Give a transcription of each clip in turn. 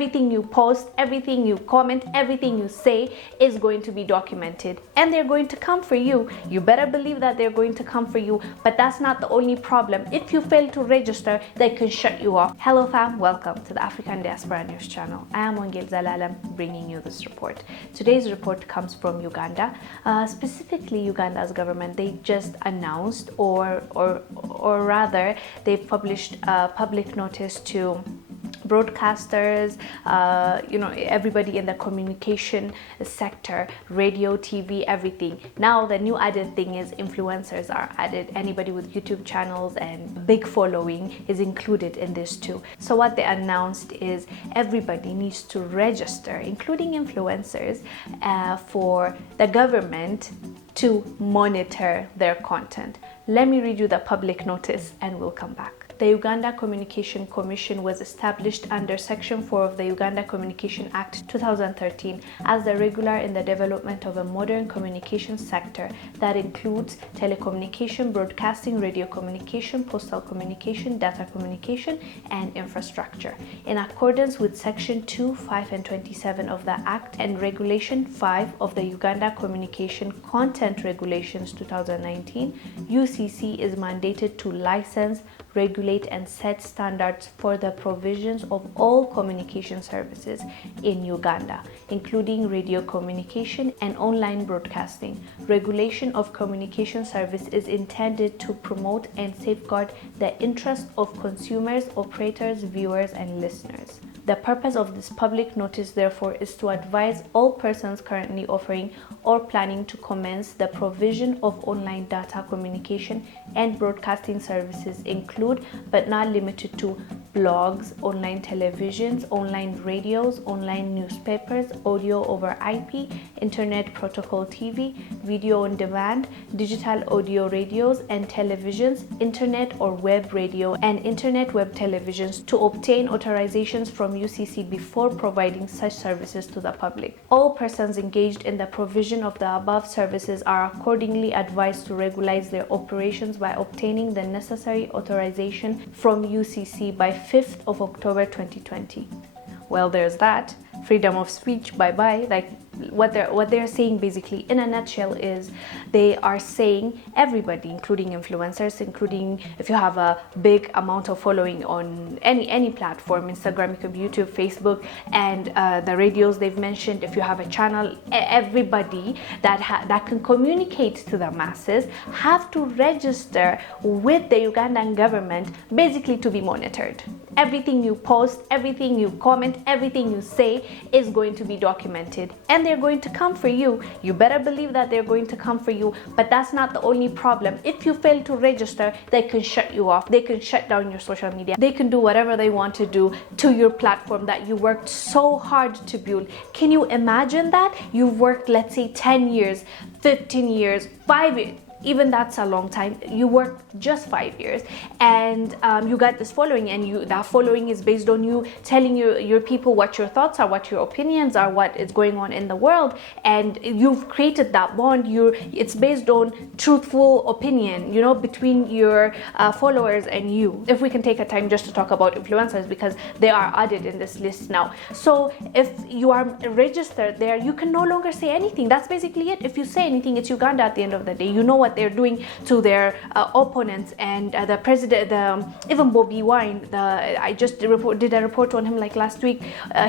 Everything you post, everything you comment, everything you say is going to be documented, and they're going to come for you. You better believe that they're going to come for you, but that's not the only problem. If you fail to register, they can shut you off. Hello fam, welcome to the African Diaspora News channel. I am Wongel Zelalem bringing you this report. Today's report comes from Uganda. Specifically, Uganda's government, they just announced or rather they published a public notice to broadcasters, everybody in the communication sector, radio, TV, everything. Now the new added thing is influencers are added. Anybody with YouTube channels and big following is included in this too. So what they announced is everybody needs to register, including influencers, for the government to monitor their content. Let me read you the public notice and we'll come back. The Uganda Communication Commission was established under Section 4 of the Uganda Communication Act 2013 as the regular in the development of a modern communication sector that includes telecommunication, broadcasting, radio communication, postal communication, data communication, and infrastructure. In accordance with Section 2, 5, and 27 of the Act and Regulation 5 of the Uganda Communication Content Regulations 2019, UCC is mandated to license, regulate and set standards for the provisions of all communication services in Uganda, including radio communication and online broadcasting. Regulation of communication service is intended to promote and safeguard the interests of consumers, operators, viewers, and listeners. The purpose of this public notice, therefore, is to advise all persons currently offering or planning to commence the provision of online data communication and broadcasting services include, but not limited to, blogs, online televisions, online radios, online newspapers, audio over IP, internet protocol TV, video on demand, digital audio radios and televisions, internet or web radio and internet web televisions to obtain authorizations from UCC before providing such services to the public. All persons engaged in the provision of the above services are accordingly advised to regularize their operations by obtaining the necessary authorization from UCC by 5th of October 2020. Well, there's that. Freedom of speech, bye-bye. Like what they're saying basically in a nutshell is they are saying everybody, including influencers, including if you have a big amount of following on any platform, Instagram, YouTube, Facebook, and the radios they've mentioned, if you have a channel, everybody that can communicate to the masses have to register with the Ugandan government basically to be monitored. Everything you post, everything you comment, everything you say is going to be documented, and they're going to come for you. You better believe that they're going to come for you, but that's not the only problem. If you fail to register, they can shut you off. They can shut down your social media. They can do whatever they want to do to your platform that you worked so hard to build. Can you imagine that? You've worked, let's say, 10 years, 15 years, 5 years. Even that's a long time. You worked just 5 years and you got this following, and that following is based on you telling your people what your thoughts are, what your opinions are, what is going on in the world, and you've created that bond. It's based on truthful opinion, between your followers and you. If we can take a time just to talk about influencers, because they are added in this list now. So if you are registered there, you can no longer say anything. That's basically it. If you say anything, it's Uganda at the end of the day. You know what they're doing to their opponents, and the president, even Bobby Wine, I just did a report on him like last week.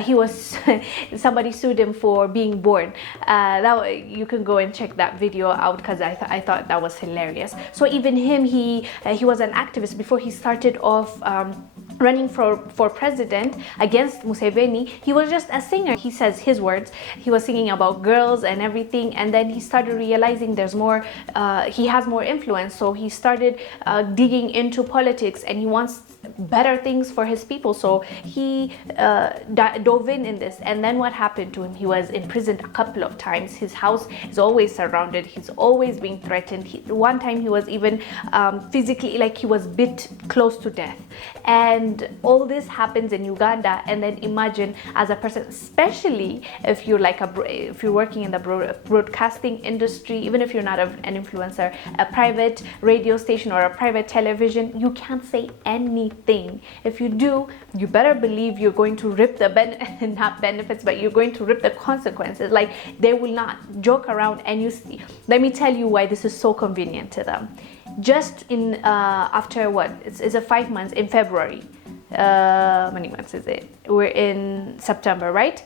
He was somebody sued him for being born. You can go and check that video out, because I thought that was hilarious. So even him, he was an activist before he started off running for president against Museveni. He was just a singer. He says his words. He was singing about girls and everything, and then he started realizing there's more. He has more influence, so he started digging into politics, and he wants better things for his people. So he dove in this, and then what happened to him? He was imprisoned a couple of times. His house is always surrounded. He's always being threatened. One time he was even physically, like he was bit close to death. And all this happens in Uganda. And then imagine, as a person, especially if you're like if you're working in the broadcasting industry, even if you're not an influencer, a private radio station or a private television, you can't say anything thing. If you do, you better believe you're going to rip the not benefits, but you're going to rip the consequences. Like, they will not joke around. And you see, let me tell you why this is so convenient to them. Just in after what, it's a 5 months in February. How many months is it? We're in September, right?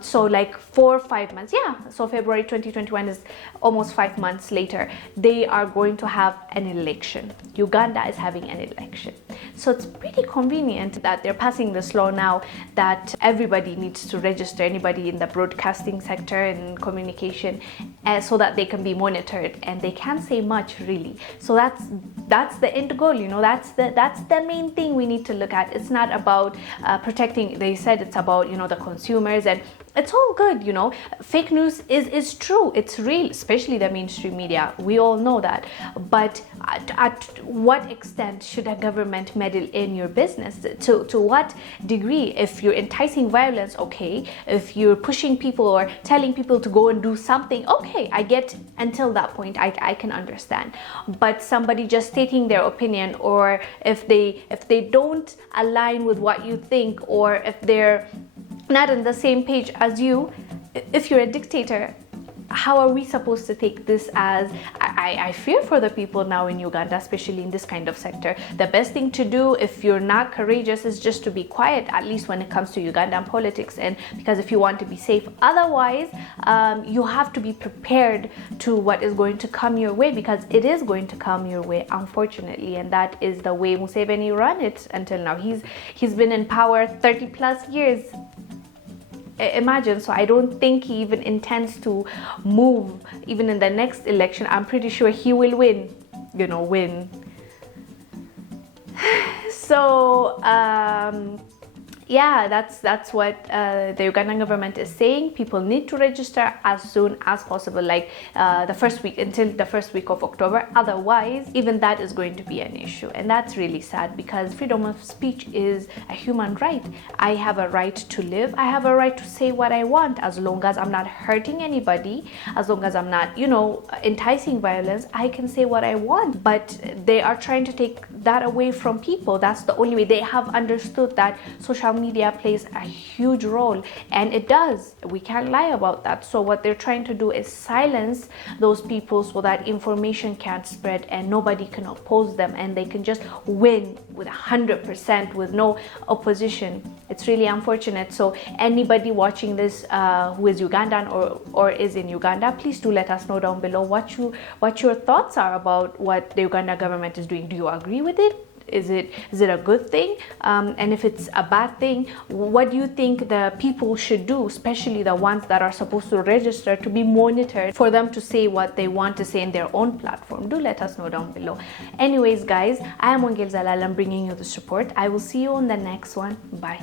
So like 4 or 5 months, yeah, so February 2021 is almost 5 months later. They are going to have an election. Uganda is having an election. So it's pretty convenient that they're passing this law now that everybody needs to register, anybody in the broadcasting sector and communication, so that they can be monitored, and they can't say much really. So that's the end goal, you know, that's the main thing we need to look at. It's not about protecting, they said it's about, you know, the consumers, and it's all good, you know. Fake news is true, it's real, especially the mainstream media, we all know that. But at what extent should a government meddle in your business? To what degree? If you're enticing violence, okay. If you're pushing people or telling people to go and do something, okay, I get, until that point I can understand. But somebody just stating their opinion, or if they don't align with what you think, or if they're not on the same page as you, if you're a dictator, how are we supposed to take this as? I fear for the people now in Uganda, especially in this kind of sector. The best thing to do, if you're not courageous, is just to be quiet, at least when it comes to Ugandan politics, and because if you want to be safe. Otherwise, you have to be prepared to what is going to come your way, because it is going to come your way, unfortunately. And that is the way Museveni ran it until now. He's been in power 30 plus years. Imagine. So I don't think he even intends to move even in the next election. I'm pretty sure he will win, you know, win. So yeah, that's what the Ugandan government is saying. People need to register as soon as possible, like the first week, until the first week of October. Otherwise, even that is going to be an issue, and that's really sad, because freedom of speech is a human right. I have a right to live. I have a right to say what I want, as long as I'm not hurting anybody, as long as I'm not, you know, enticing violence. I can say what I want. But they are trying to take that away from people. That's the only way. They have understood that social media plays a huge role, and it does. We can't lie about that. So what they're trying to do is silence those people so that information can't spread and nobody can oppose them, and they can just win with 100% with no opposition. It's really unfortunate. So anybody watching this who is Ugandan or is in Uganda, please do let us know down below what your thoughts are about what the Uganda government is doing. Do you agree with it? Is it a good thing? And if it's a bad thing, what do you think the people should do, especially the ones that are supposed to register, to be monitored, for them to say what they want to say in their own platform? Do let us know down below. Anyways, guys, I am Wongel Zelalem, bringing you the support. I will see you on the next one. Bye.